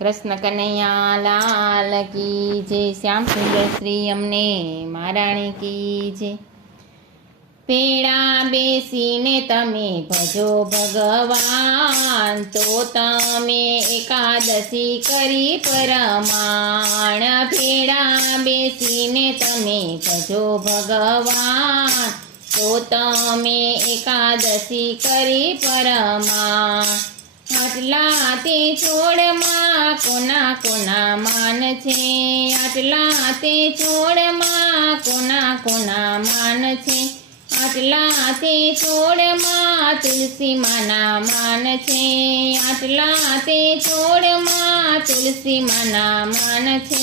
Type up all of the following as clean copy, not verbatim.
કૃષ્ણ કનૈયા લાલ કી જય, શ્યામ સુંદર શ્રી અમને મહારાણી કી જય। પેડા બેસીને તમે ભજો ભગવાન, તો તમે એકાદશી કરી પરમાણ। પેડા બેસીને તમે ભજો ભગવાન, તો તમે એકાદશી કરી પરમાણ। આટલા તે છોડમાં કોના કોના માન છે, આટલા તે છોડમાં કોના કોના માન છે, આટલા તે છોડમાં તુલસી માના માન છે, આટલા તે છોડમાં તુલસી માના માન છે।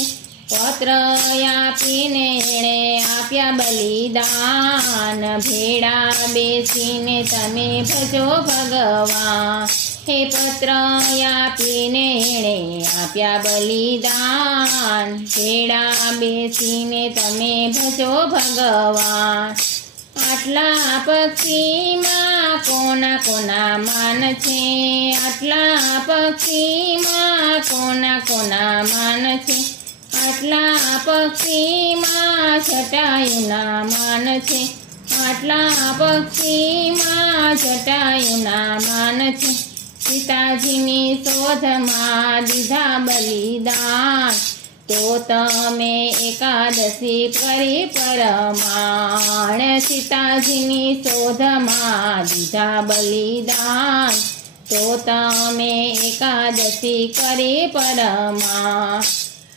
પત્ર આપીને એણે આપ્યા બલિદાન, ભેળા બેસીને તમે ભજો ભગવાન। હે પત્ર આપીને એણે આપ્યા બલિદાન, ભેળા બેસીને તમે ભજો ભગવાન। આટલા પક્ષીમાં કોના કોના માન છે, આટલા પક્ષીમાં કોના કોના માન છે, આટલા પક્ષીમાં જટાયુના માન છે, આટલા પક્ષીમાં જટાયુના માન છે। સીતાજીની શોધમાં દીધા બલિદાન, તો તમે એકાદશી કરી પરમાણ। સીતાજીની શોધમાં દીધા બલિદાન, તો તમે એકાદશી કરી પરમાણ।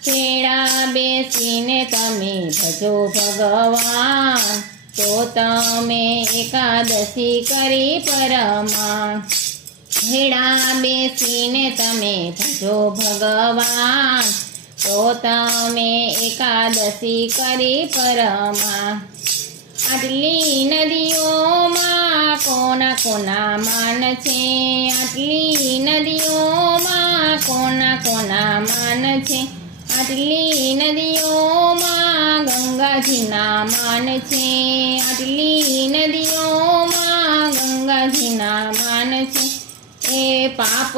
પેડા બેસીને તમે ભજો ભગવાન, તો તમે એકાદશી કરી પરમાણ। ભેળા બેસીને તમે ભજો ભગવાન, તો તમે એકાદશી કરી પરમાણ। આટલી નદીઓમાં કોના કોના માન છે, આટલી નદીઓમાં કોના કોના માન છે, આટલી નદીઓમાં ગંગાજીના માન છે, આટલી નદીઓમાં ગંગાજીના માન છે। એ પાપ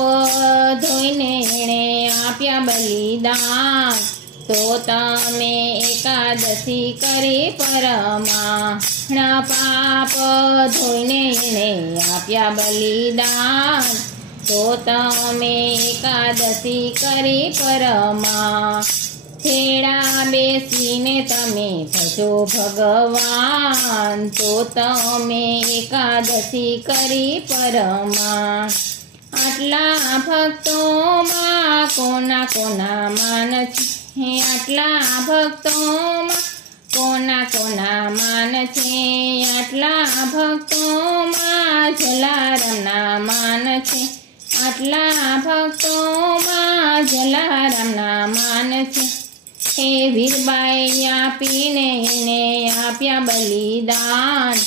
ધોઈને એણે આપ્યા બલિદાન, તો તમે એકાદશી કરી પરમાણ। પાપ ધોઈને એણે આપ્યા બલિદાન, તો તમે એકાદશી કરી પરમાણ। ભેળા બેસીને તમે ભજો ભગવાન, તો તમે એકાદશી કરી પરમાણ। આટલા ભક્તોમાં કોના કોના માન છે, આટલા ભક્તોમાં કોના કોના માન છે, આટલા ભક્તોમાં જલારામના માન છે, આટલા ભક્તોમાં જલારામના માન છે। હે વીરબાઈ આપીને એને આપ્યા બલિદાન,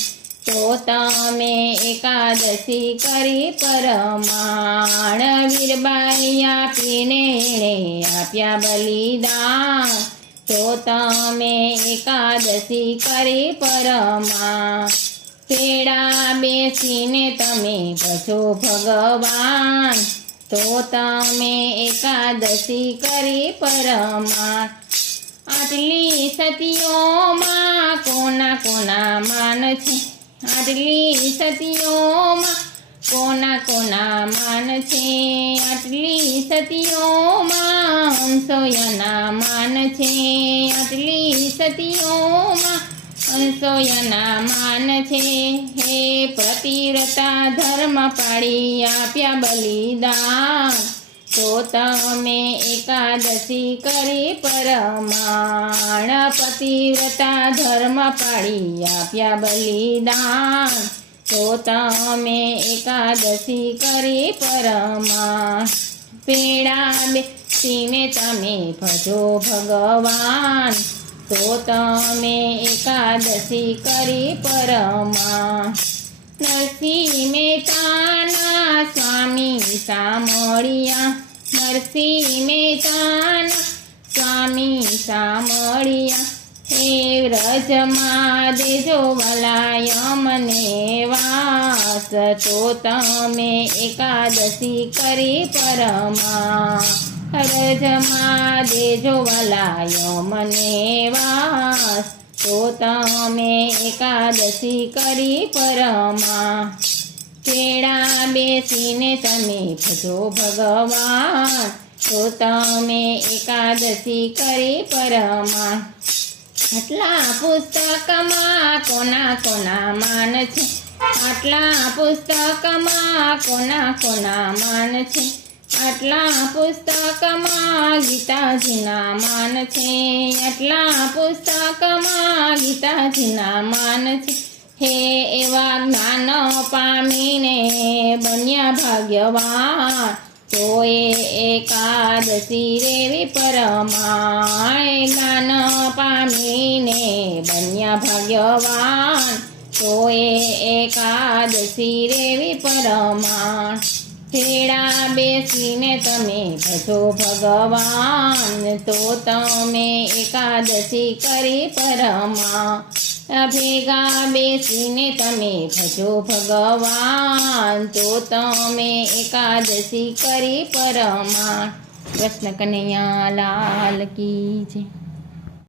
તો તમે એકાદશી કરી પરમાણ। વીરબાઈ આપીને એણે આપ્યા બલિદાન, તો તમે એકાદશી કરી પરમાણ। પેડા બેસીને તમે ભજો ભગવાન, તો તમે એકાદશી કરી પરમાણ। આટલી સતીઓમાં કોના કોના માન છે, આટલી સતીઓમાં કોના કોના માન છે, આટલી સતીઓમાં હંસોયના માન છે, આટલી સતીઓમાં હંસોયના માન છે। હે પતિવ્રતા ધર્મ પાળી આપ્યા બલિદાન, તો તમે એકાદશી કરી પરમાણ। પતિવ્રતા ધર્મ પાળી આપ્યા બલિદાન, તો તમે એકાદશી કરી પરમાણ। પેડા બેસીને તમે ભજો ભગવાન, તો તમે એકાદશી કરી પરમાણ। નરસિંહ મહેતાના સ્વામી સામળિયા, નરસિંહ મહેતાના સ્વામી સામળિયા। હે વ્રજમાં દેજો વલાય મને વાસ, તો તમે એકાદશી કરી પરમા। રજમાં દેજો વલાય મને વાસ તો તમે એકાદશી કરી પરમાં કેળા બેસીને તમે ભજો ભગવાન તો તમે એકાદશી કરી પરમાં આટલા પુસ્તકમાં કોના કોના માન છે આટલા પુસ્તકમાં કોના માન છે આટલા પુસ્તકમાં ગીતાજીના માન છે આટલા પુસ્તકમાં ગીતાજીના માન છે હે એવા જ્ઞાન પામીને બન્યા ભાગ્યવાન તો એકાદશી રેવી પરમાં જ્ઞાન પામીને બન્યા ભાગ્યવાન તો એકાદશી રેવી પરમાં કેળા બેસીને તમે ભજો ભગવાન તો તમે એકાદશી કરી પરમાં ભેગા બેસીને તમે ભજો ભગવાન તો તમે એકાદશી કરી પરમાં કૃષ્ણ કનૈયા લાલ કી જય।